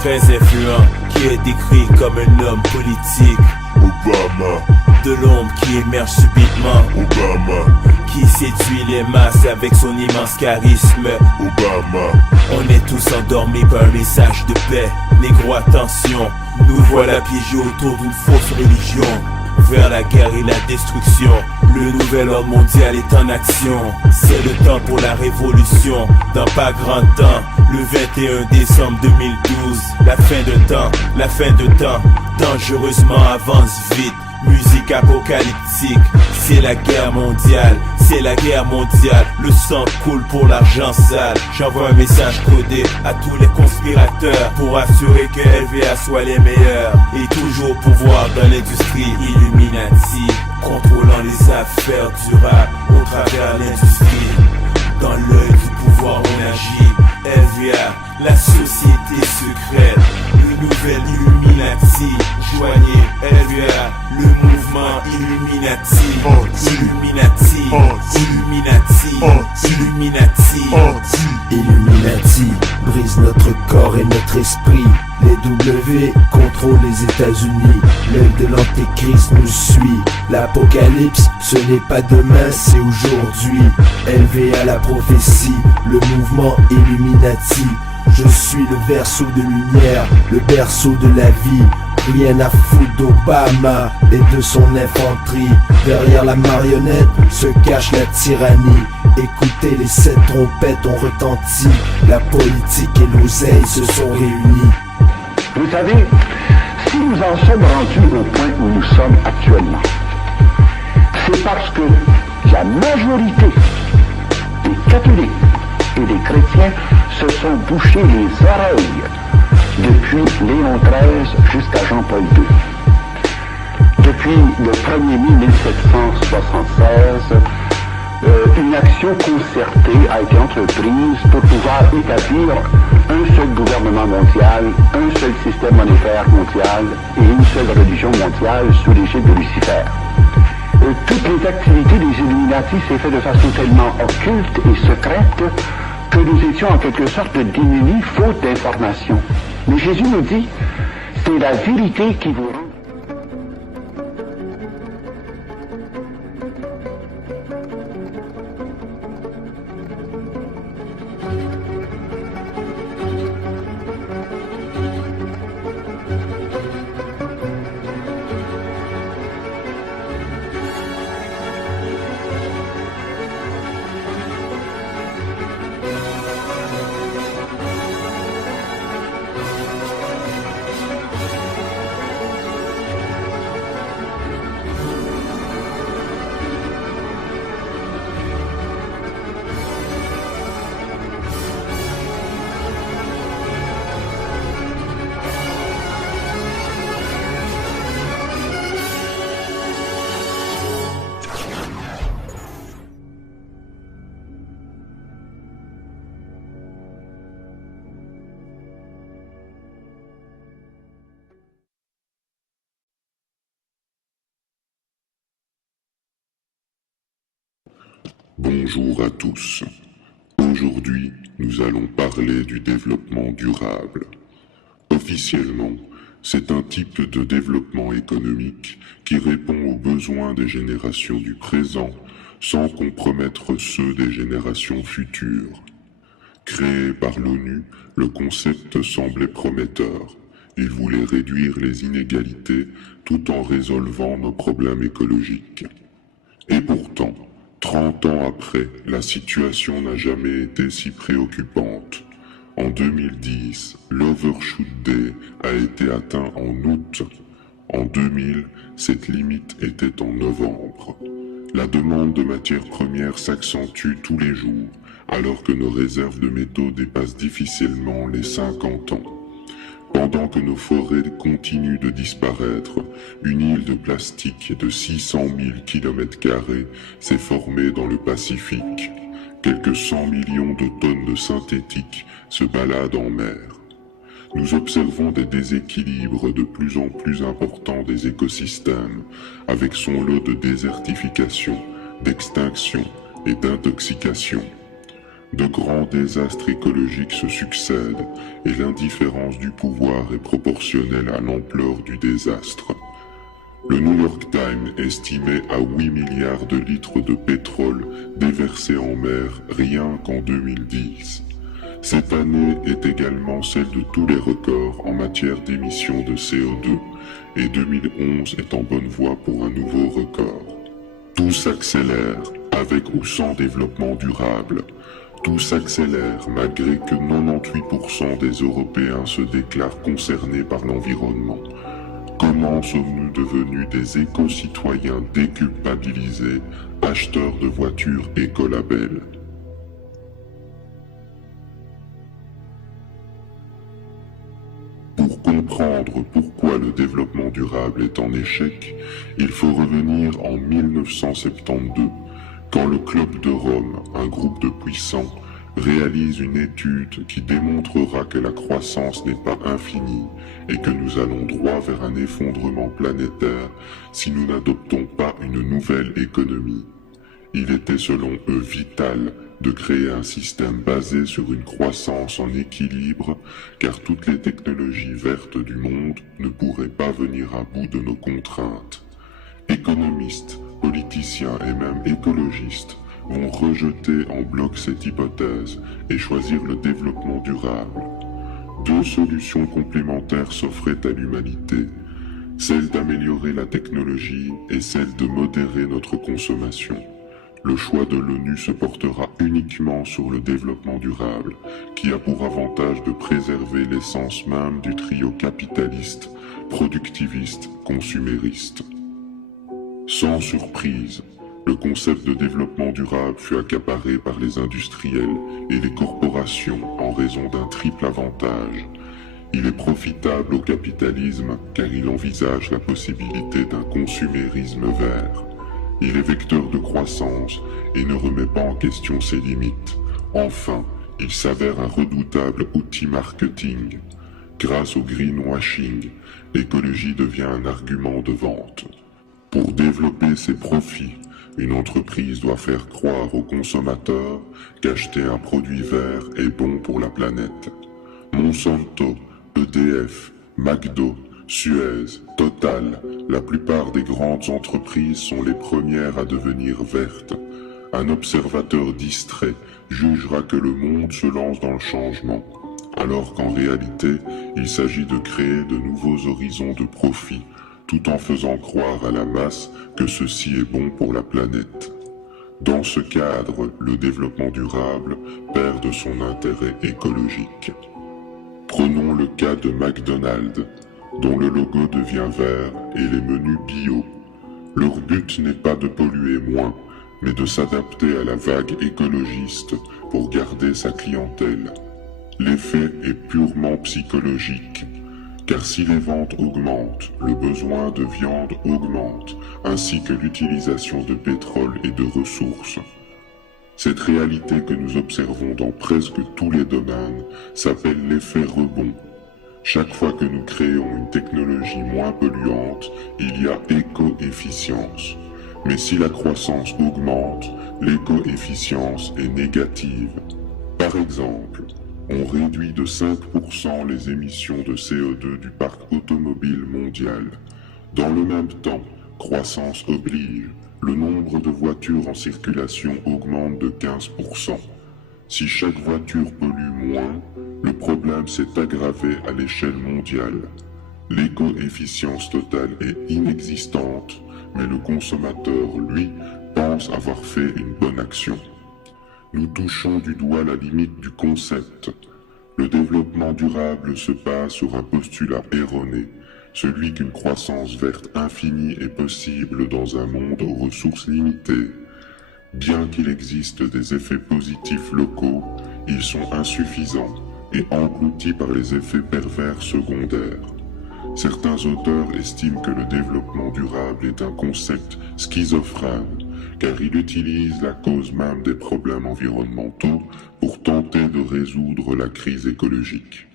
très influent, qui est décrit comme un homme politique. Obama, De l'ombre qui émerge subitement, Obama, qui séduit les masses avec son immense charisme. Obama, On est tous endormis par un message de paix. Négro, attention, nous voilà piégés autour d'une fausse religion, vers la guerre et la destruction. Le nouvel ordre mondial est en action. C'est le temps pour la révolution. Dans pas grand temps, le 21 décembre 2012. La fin de temps, la fin de temps, dangereusement avance vite. Musique apocalyptique, c'est la guerre mondiale, c'est la guerre mondiale. Le sang coule pour l'argent sale. J'envoie un message codé à tous les conspirateurs pour assurer que LVA soit les meilleurs. Et toujours pouvoir dans l'industrie Illuminati, contrôlant les affaires du rap au travers l'industrie. Dans l'œil du pouvoir on agit. LVA, la société secrète, le nouvel Illuminati. Joignez LVA, le mouvement Illuminati. Illuminati, Illuminati, Illuminati. Illuminati brise notre corps et notre esprit. Les W contrôlent les États-Unis. L'œil de l'antéchrist nous suit. L'apocalypse, ce n'est pas demain, c'est aujourd'hui. LVA la prophétie, le mouvement Illuminati. Je suis le verseau de lumière, le berceau de la vie. Rien à foutre d'Obama et de son infanterie. Derrière la marionnette se cache la tyrannie. Écoutez, les 7 trompettes ont retenti. La politique et l'oseille se sont réunis. Vous savez, si nous en sommes rendus au point où nous sommes actuellement, c'est parce que la majorité des catholiques et des chrétiens se sont bouchés les oreilles depuis Léon XIII jusqu'à Jean-Paul II. Depuis le 1er mai 1776, une action concertée a été entreprise pour pouvoir établir un seul gouvernement mondial, un seul système monétaire mondial et une seule religion mondiale sous l'égide de Lucifer. Toutes les activités des Illuminati s'est fait de façon tellement occulte et secrète que nous étions en quelque sorte démunis faute d'informations. Mais Jésus nous dit, c'est la vérité qui vous rend. Bonjour à tous. Aujourd'hui, nous allons parler du développement durable. Officiellement, c'est un type de développement économique qui répond aux besoins des générations du présent sans compromettre ceux des générations futures. Créé par l'ONU, le concept semblait prometteur. Il voulait réduire les inégalités tout en résolvant nos problèmes écologiques. Et pourtant, 30 ans après, la situation n'a jamais été si préoccupante. En 2010, l'Overshoot Day a été atteint en août. En 2000, cette limite était en novembre. La demande de matières premières s'accentue tous les jours, alors que nos réserves de métaux dépassent difficilement les 50 ans. Pendant que nos forêts continuent de disparaître, une île de plastique de 600 000 km² s'est formée dans le Pacifique. Quelques 100 millions de tonnes de synthétique se baladent en mer. Nous observons des déséquilibres de plus en plus importants des écosystèmes, avec son lot de désertification, d'extinction et d'intoxication. De grands désastres écologiques se succèdent et l'indifférence du pouvoir est proportionnelle à l'ampleur du désastre. Le New York Times estimait à 8 milliards de litres de pétrole déversés en mer rien qu'en 2010. Cette année est également celle de tous les records en matière d'émissions de CO2 et 2011 est en bonne voie pour un nouveau record. Tout s'accélère avec ou sans développement durable. Tout s'accélère malgré que 98% des Européens se déclarent concernés par l'environnement. Comment sommes-nous devenus des éco-citoyens déculpabilisés, acheteurs de voitures écolabels? Pour comprendre pourquoi le développement durable est en échec, il faut revenir en 1972, quand le Club de Rome, un groupe de puissants, réalise une étude qui démontrera que la croissance n'est pas infinie et que nous allons droit vers un effondrement planétaire si nous n'adoptons pas une nouvelle économie. Il était selon eux vital de créer un système basé sur une croissance en équilibre, car toutes les technologies vertes du monde ne pourraient pas venir à bout de nos contraintes. Économistes, politiciens et même écologistes vont rejeter en bloc cette hypothèse et choisir le développement durable. Deux solutions complémentaires s'offraient à l'humanité, celle d'améliorer la technologie et celle de modérer notre consommation. Le choix de l'ONU se portera uniquement sur le développement durable, qui a pour avantage de préserver l'essence même du trio capitaliste, productiviste, consumériste. Sans surprise, le concept de développement durable fut accaparé par les industriels et les corporations en raison d'un triple avantage. Il est profitable au capitalisme car il envisage la possibilité d'un consumérisme vert. Il est vecteur de croissance et ne remet pas en question ses limites. Enfin, il s'avère un redoutable outil marketing. Grâce au greenwashing, l'écologie devient un argument de vente. Pour développer ses profits, une entreprise doit faire croire aux consommateurs qu'acheter un produit vert est bon pour la planète. Monsanto, EDF, McDo, Suez, Total, la plupart des grandes entreprises sont les premières à devenir vertes. Un observateur distrait jugera que le monde se lance dans le changement, alors qu'en réalité, il s'agit de créer de nouveaux horizons de profit, tout en faisant croire à la masse que ceci est bon pour la planète. Dans ce cadre, le développement durable perd de son intérêt écologique. Prenons le cas de McDonald's, dont le logo devient vert et les menus bio. Leur but n'est pas de polluer moins, mais de s'adapter à la vague écologiste pour garder sa clientèle. L'effet est purement psychologique. Car si les ventes augmentent, le besoin de viande augmente, ainsi que l'utilisation de pétrole et de ressources. Cette réalité que nous observons dans presque tous les domaines s'appelle l'effet rebond. Chaque fois que nous créons une technologie moins polluante, il y a éco-efficience. Mais si la croissance augmente, l'éco-efficience est négative. Par exemple, on réduit de 5% les émissions de CO2 du parc automobile mondial. Dans le même temps, croissance oblige, le nombre de voitures en circulation augmente de 15%. Si chaque voiture pollue moins, le problème s'est aggravé à l'échelle mondiale. L'éco-efficience totale est inexistante, mais le consommateur, lui, pense avoir fait une bonne action. Nous touchons du doigt la limite du concept. Le développement durable se base sur un postulat erroné, celui qu'une croissance verte infinie est possible dans un monde aux ressources limitées. Bien qu'il existe des effets positifs locaux, ils sont insuffisants et engloutis par les effets pervers secondaires. Certains auteurs estiment que le développement durable est un concept schizophrène, car il utilise la cause même des problèmes environnementaux pour tenter de résoudre la crise écologique.